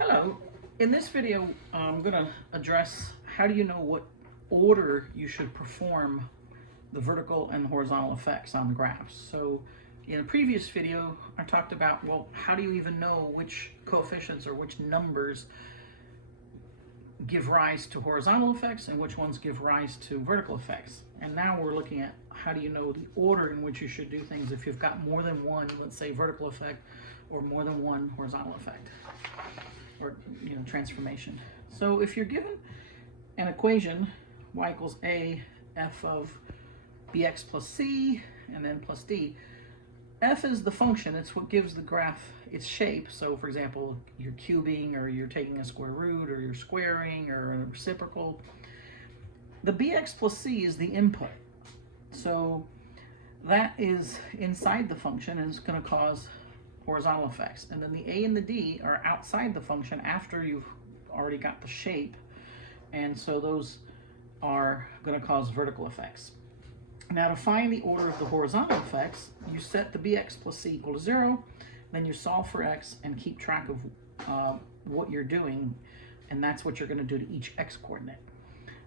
Hello. In this video, I'm going to address how do you know what order you should perform the vertical and horizontal effects on the graphs. So in a previous video, I talked about, well, how do you even know which coefficients or which numbers give rise to horizontal effects and which ones give rise to vertical effects. And now we're looking at how do you know the order in which you should do things if you've got more than one, let's say, vertical effect or more than one horizontal effect or transformation. So if you're given an equation, y equals a f of bx plus c and then plus d, f is the function. It's what gives the graph its shape. So for example, you're cubing or you're taking a square root or you're squaring or a reciprocal. The bx plus c is the input. So that is inside the function and it's going to cause horizontal effects. And then the a and the d are outside the function after you've already got the shape. And so those are going to cause vertical effects. Now to find the order of the horizontal effects, you set the bx plus c equal to 0, then you solve for x and keep track of what you're doing, and that's what you're going to do to each x coordinate.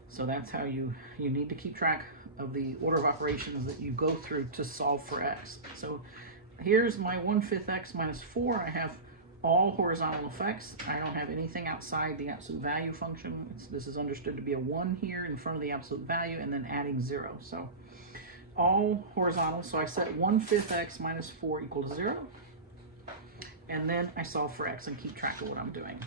So that's how you need to keep track of the order of operations that you go through to solve for x. So here's my 1/5 x minus 4. I have all horizontal effects. I don't have anything outside the absolute value function. This is understood to be a 1 here in front of the absolute value and then adding 0. So all horizontal, so I set 1/5 x minus 4 equal to 0, and then I solve for x and keep track of what I'm doing.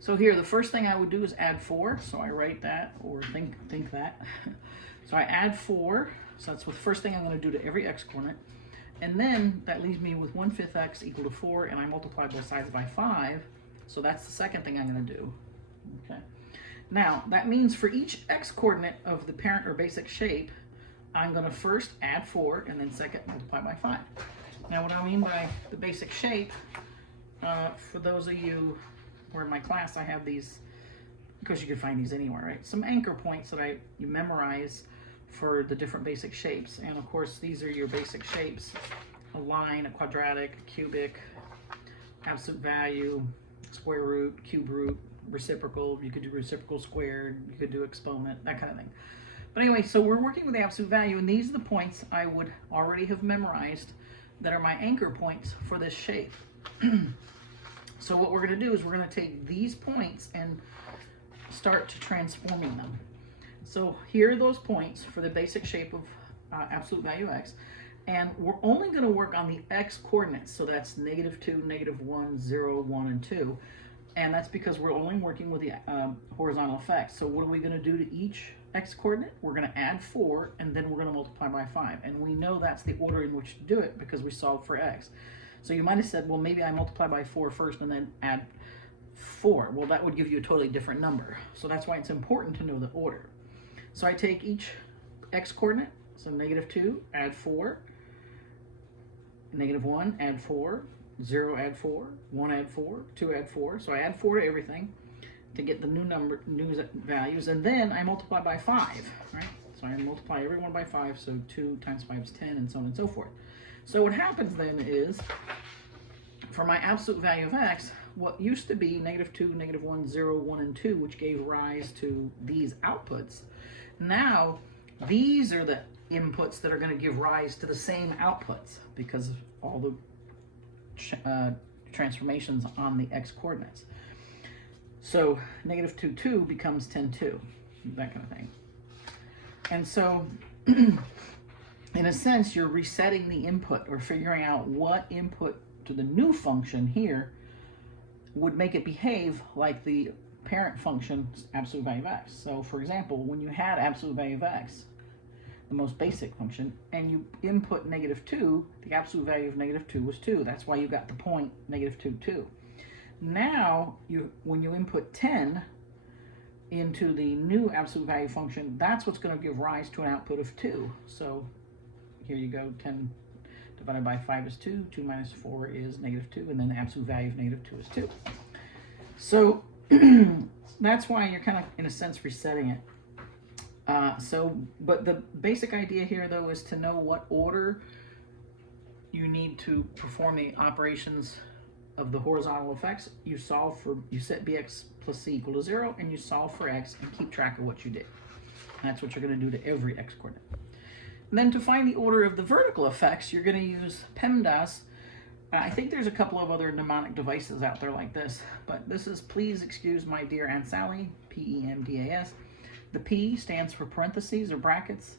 So here, the first thing I would do is add 4, so I write that, or think that. So I add 4, so that's the first thing I'm going to do to every x coordinate, and then that leaves me with 1/5 x equal to 4, and I multiply both sides by 5, so that's the second thing I'm going to do. Okay. Now, that means for each x coordinate of the parent or basic shape, I'm going to first add 4 and then second multiply by 5. Now, what I mean by the basic shape, for those of you who are in my class, I have these, because you can find these anywhere, right? Some anchor points that you memorize for the different basic shapes. And of course, these are your basic shapes: a line, a quadratic, a cubic, absolute value, square root, cube root, reciprocal. You could do reciprocal squared, you could do exponent, that kind of thing. But anyway, so we're working with the absolute value, and these are the points I would already have memorized that are my anchor points for this shape. So what we're going to do is we're going to take these points and start to transforming them. So here are those points for the basic shape of absolute value x, and we're only going to work on the x coordinates. So that's -2, -1, 0, 1, and 2. And that's because we're only working with the horizontal effects. So what are we going to do to each x coordinate? We're going to add 4, and then we're going to multiply by 5. And we know that's the order in which to do it because we solved for x. So you might have said, well, maybe I multiply by 4 first and then add 4. Well, that would give you a totally different number. So that's why it's important to know the order. So I take each x coordinate, so -2, add 4, -1, add 4, 0, add 4, 1, add 4, 2, add 4. So I add 4 to everything to get the new values, and then I multiply by 5, right? So I multiply everyone by 5, so 2 times 5 is 10, and so on and so forth. So what happens then is, for my absolute value of x, what used to be -2, -1, 0, 1, and 2, which gave rise to these outputs, now these are the inputs that are going to give rise to the same outputs because of all the transformations on the x coordinates. So -2, 2 becomes 10, 2, that kind of thing. And so in a sense, you're resetting the input or figuring out what input to the new function here would make it behave like the parent function's absolute value of x. So for example, when you had absolute value of x, the most basic function, and you input -2, the absolute value of -2 was 2. That's why you got the point -2, 2. Now, when you input 10 into the new absolute value function, that's what's going to give rise to an output of 2. So here you go, 10 divided by 5 is 2, 2 minus 4 is -2, and then the absolute value of -2 is 2. So that's why you're kind of, in a sense, resetting it. But the basic idea here, though, is to know what order you need to perform the operations of the horizontal effects, you set bx plus c equal to 0, and you solve for x and keep track of what you did. And that's what you're going to do to every x coordinate. And then to find the order of the vertical effects, you're going to use PEMDAS. I think there's a couple of other mnemonic devices out there like this, but this is Please Excuse My Dear Aunt Sally, PEMDAS. The P stands for parentheses or brackets.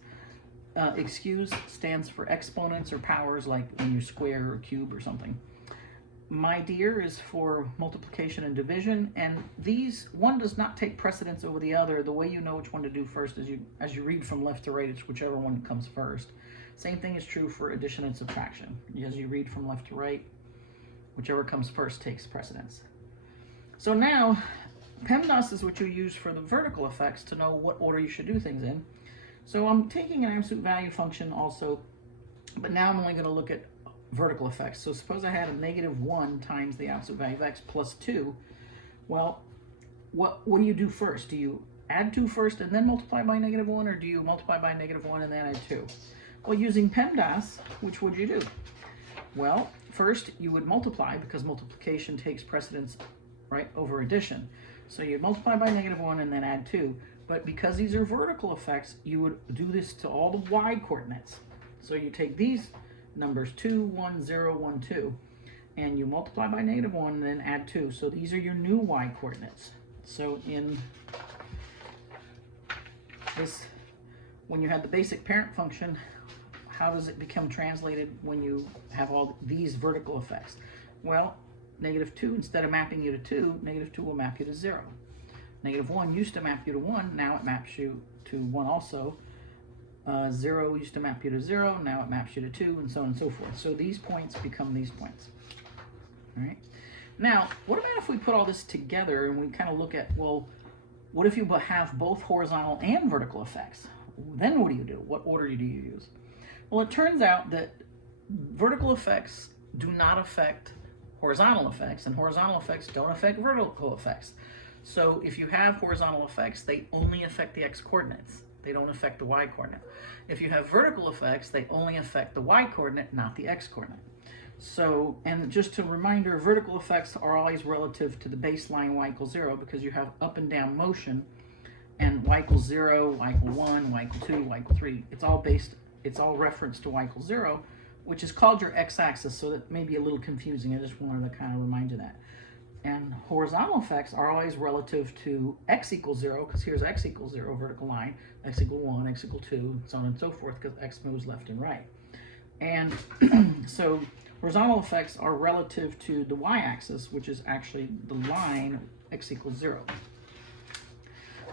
Excuse stands for exponents or powers, like when you square or cube or something. My dear is for multiplication and division, and one does not take precedence over the other. The way you know which one to do first is as you read from left to right, it's whichever one comes first. Same thing is true for addition and subtraction. As you read from left to right, whichever comes first takes precedence. So now, PEMDAS is what you use for the vertical effects to know what order you should do things in. So I'm taking an absolute value function also, but now I'm only going to look at vertical effects. So suppose I had a -1 times the absolute value of x plus 2. Well, what do you do first? Do you add 2 first and then multiply by -1, or do you multiply by -1 and then add 2? Well, using PEMDAS, which would you do? Well, first you would multiply, because multiplication takes precedence, right, over addition. So you'd multiply by -1 and then add 2. But because these are vertical effects, you would do this to all the y coordinates. So you take these numbers 2, 1, 0, 1, 2, and you multiply by -1 and then add 2. So these are your new y coordinates. So in this, when you have the basic parent function, how does it become translated when you have all these vertical effects? Well, -2, instead of mapping you to 2, -2 will map you to 0. -1 used to map you to 1, now it maps you to 1 also. 0 used to map you to 0, now it maps you to 2, and so on and so forth. So these points become these points. All right. Now, what about if we put all this together and we kind of look at, well, what if you have both horizontal and vertical effects? Then what do you do? What order do you use? Well, it turns out that vertical effects do not affect horizontal effects, and horizontal effects don't affect vertical effects. So if you have horizontal effects, they only affect the x-coordinates. They don't affect the y-coordinate. If you have vertical effects, they only affect the y-coordinate, not the x-coordinate. So, and just a reminder, vertical effects are always relative to the baseline y equals 0, because you have up and down motion, and y equals 0, y equals 1, y equals 2, y equals 3. It's all referenced to y equals 0, which is called your x-axis, so that may be a little confusing. I just wanted to kind of remind you that. And horizontal effects are always relative to x equals 0, because here's x equals 0, vertical line, x equals 1, x equals 2, and so on and so forth, because x moves left and right. And so horizontal effects are relative to the y-axis, which is actually the line x equals 0.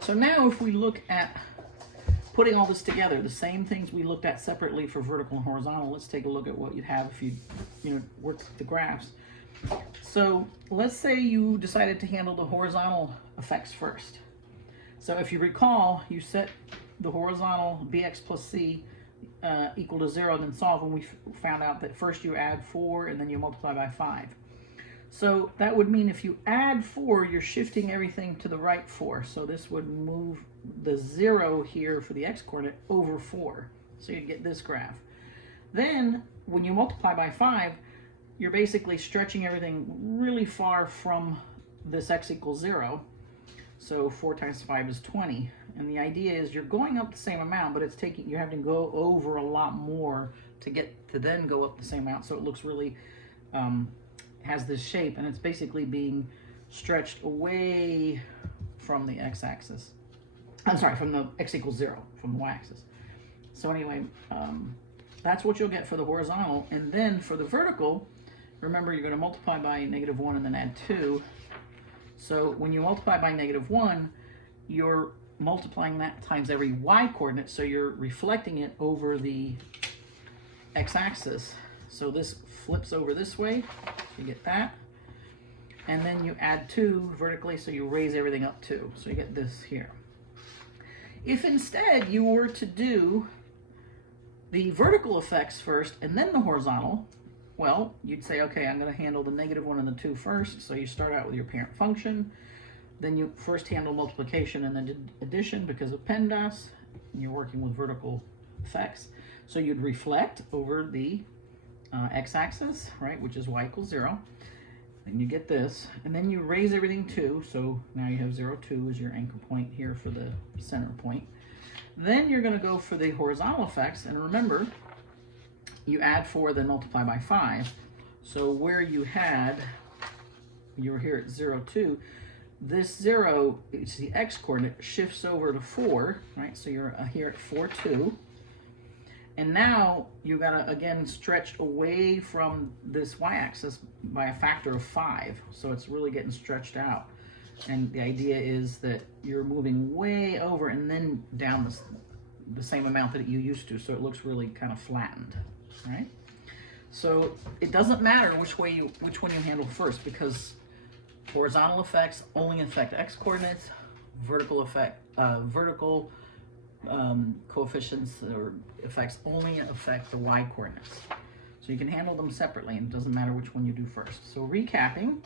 So now if we look at putting all this together, the same things we looked at separately for vertical and horizontal, let's take a look at what you'd have if you worked the graphs. So let's say you decided to handle the horizontal effects first. So if you recall, you set the horizontal bx plus c equal to 0, and then solve, and we found out that first you add 4 and then you multiply by 5. So that would mean if you add 4, you're shifting everything to the right 4. So this would move the 0 here for the x-coordinate over 4. So you'd get this graph. Then when you multiply by 5, you're basically stretching everything really far from this x equals 0. So 4 times 5 is 20. And the idea is you're going up the same amount, but you're having to go over a lot more to then go up the same amount. So it looks really, has this shape, and it's basically being stretched away from the x-axis. I'm sorry, from the x equals 0, from the y-axis. So anyway, that's what you'll get for the horizontal. And then for the vertical, remember, you're going to multiply by -1 and then add 2. So when you multiply by -1, you're multiplying that times every y-coordinate, so you're reflecting it over the x-axis. So this flips over this way, you get that. And then you add 2 vertically, so you raise everything up 2. So you get this here. If instead you were to do the vertical effects first and then the horizontal, well, you'd say, okay, I'm going to handle the -1 and the 2 first. So you start out with your parent function. Then you first handle multiplication and then addition because of PEMDAS. And you're working with vertical effects. So you'd reflect over the x-axis, right, which is y equals 0. Then you get this, and then you raise everything 2, so now you have 0, 2 is your anchor point here for the center point. Then you're going to go for the horizontal effects, and remember, you add 4, then multiply by 5. So where you were here at 0, 2, this 0, it's the x-coordinate, shifts over to 4, right? So you're here at 4, 2. And now you gotta, again, stretch away from this y-axis by a factor of 5. So it's really getting stretched out. And the idea is that you're moving way over and then down the same amount that you used to. So it looks really kind of flattened, right? So it doesn't matter which one you handle first, because horizontal effects only affect x-coordinates, vertical coefficients or effects only affect the y-coordinates. So you can handle them separately, and it doesn't matter which one you do first. So recapping,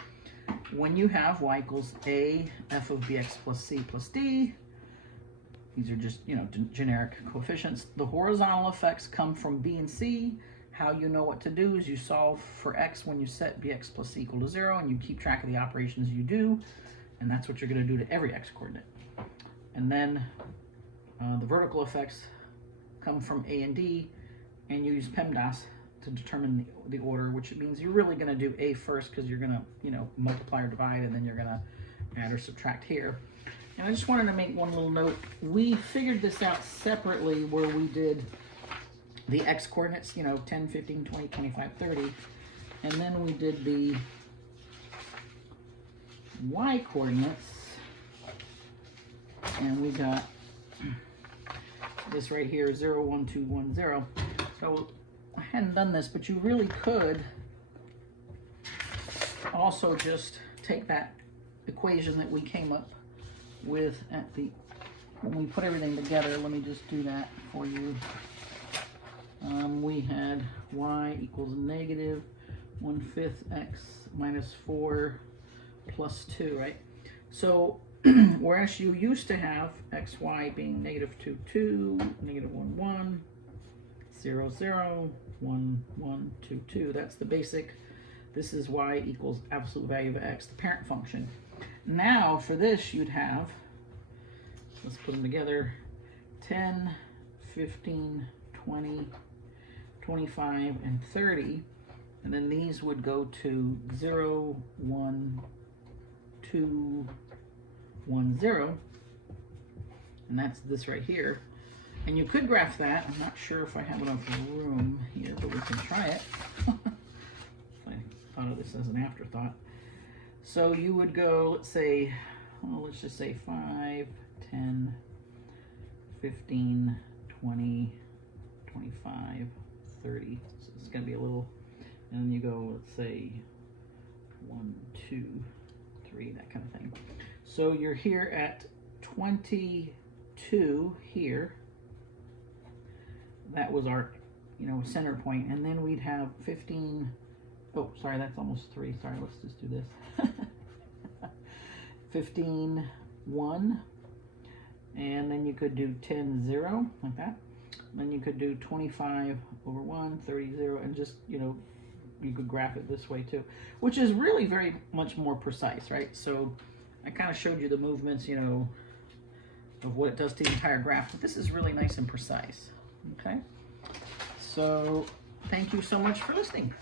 when you have y equals a f of bx plus c plus d, these are just, generic coefficients. The horizontal effects come from b and c. How you know what to do is you solve for x when you set bx plus c equal to 0, and you keep track of the operations you do, and that's what you're going to do to every x-coordinate. And then the vertical effects come from a and d, and you use PEMDAS to determine the order, which means you're really going to do a first, because you're going to, multiply or divide, and then you're going to add or subtract here. And I just wanted to make one little note. We figured this out separately where we did the x-coordinates, 10, 15, 20, 25, 30, and then we did the y-coordinates, and we got this right here, 0, 1, 2, 1, 0. So I hadn't done this, but you really could also just take that equation that we came up with when we put everything together. Let me just do that for you. We had y equals negative 1/5 x minus 4 plus 2, right? So whereas you used to have xy being negative 2, 2, negative 1, 1, 0, 0, 1, 1, 2, 2. That's the basic. This is y equals absolute value of x, the parent function. Now for this you'd have, let's put them together, 10, 15, 20, 25, and 30. And then these would go to 0, 1, 2, 1, 0. And that's this right here. And you could graph that. I'm not sure if I have enough room here, but we can try it. I thought of this as an afterthought. So you would go, let's say, well, let's just say 5, 10, 15, 20, 25, 30. So it's going to be a little, and then you go, let's say 1, 2, 3, that kind of thing. So you're here at 22 here. That was our, center point. And then we'd have 15, oh, sorry, that's almost 3. Sorry, let's just do this. 15, 1. And then you could do 10, 0, like that. Then you could do 25 over 1, 30, 0, and just, you could graph it this way too, which is really very much more precise, right? So I kind of showed you the movements, of what it does to the entire graph, but this is really nice and precise, okay? So thank you so much for listening.